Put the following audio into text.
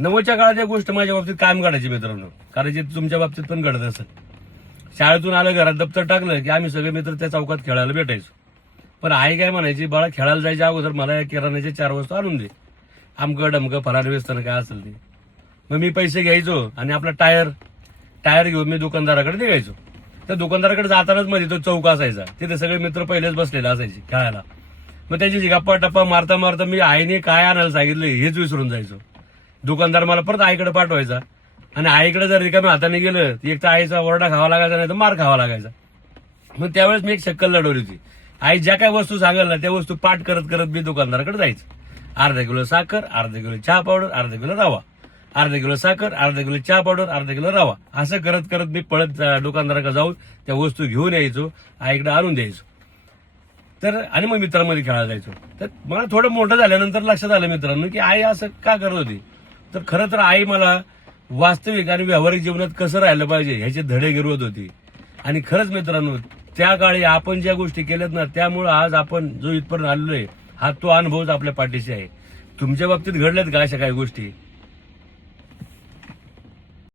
90च्या काळात एक गोष्ट माझ्या बाबतीत कायम घडायची मित्रांनो, कारण जे तुमच्या बाबतीत पण घडत असत. शाळेतून आलं, घरात दप्तर टाकलं की आम्ही सगळे मित्र त्या चौकात खेळायला भेटायचो. पण आई काय म्हणायची, बाळा खेळायला जायच्या अगोदर मला या किराण्याचे 4 वस्तू आणून दे, आमकं डमकं फरार व्यसन काय असेल ते. मग मी पैसे घ्यायचो आणि आपला टायर घेऊन मी दुकानदाराकडे निघायचो. त्या दुकानदाराकडे जातानाच मध्ये तो चौक असायचा, तिथे सगळे मित्र पहिलेच बसलेले असायचे खेळायला. मग त्यांची गप्पा टप्पा मारता मारता मी आईने काय आणायला सांगितलं हेच विसरून जायचो. दुकानदार मला परत आईकडे पाठवायचा आणि आईकडे जर रिकाम्या हाताने गेलं एक तर आईचा ओरडा खावा लागायचा, नाही तर मार खावा लागायचा. मग त्यावेळेस मी एक शक्कल लढवली होती. आई ज्या काय वस्तू सांगाल ना त्या वस्तू पाठ करत करत मी दुकानदाराकडे जायचं. अर्धा किलो साखर, अर्धा किलो चहा पावडर, अर्धा किलो रवा, अर्धा किलो साखर, अर्धा किलो चहा पावडर, अर्धा किलो रवा, असं करत करत मी पळत दुकानदाराकडे जाऊन त्या वस्तू घेऊन यायचो, आईकडे आणून द्यायचो. तर आणि मग मित्रांमध्ये खेळायला जायचो. तर मला थोडं मोठं झाल्यानंतर लक्षात आलं मित्रांनो की आई असं का करत होती. तर खरं तर आई मला वास्तविक आणि व्यावहारिक जीवनात कसं राहिलं पाहिजे ह्याचे धडे गिरवत होती. आणि खरंच मित्रांनो, त्या काळी आपण ज्या गोष्टी केल्यात ना त्यामुळे आज आपण जो इथपर्यंत आलेलो आहे, हा तो अनुभवच आपल्या पाठीशी आहे. तुमच्या बाबतीत घडल्यात का अशा काही गोष्टी?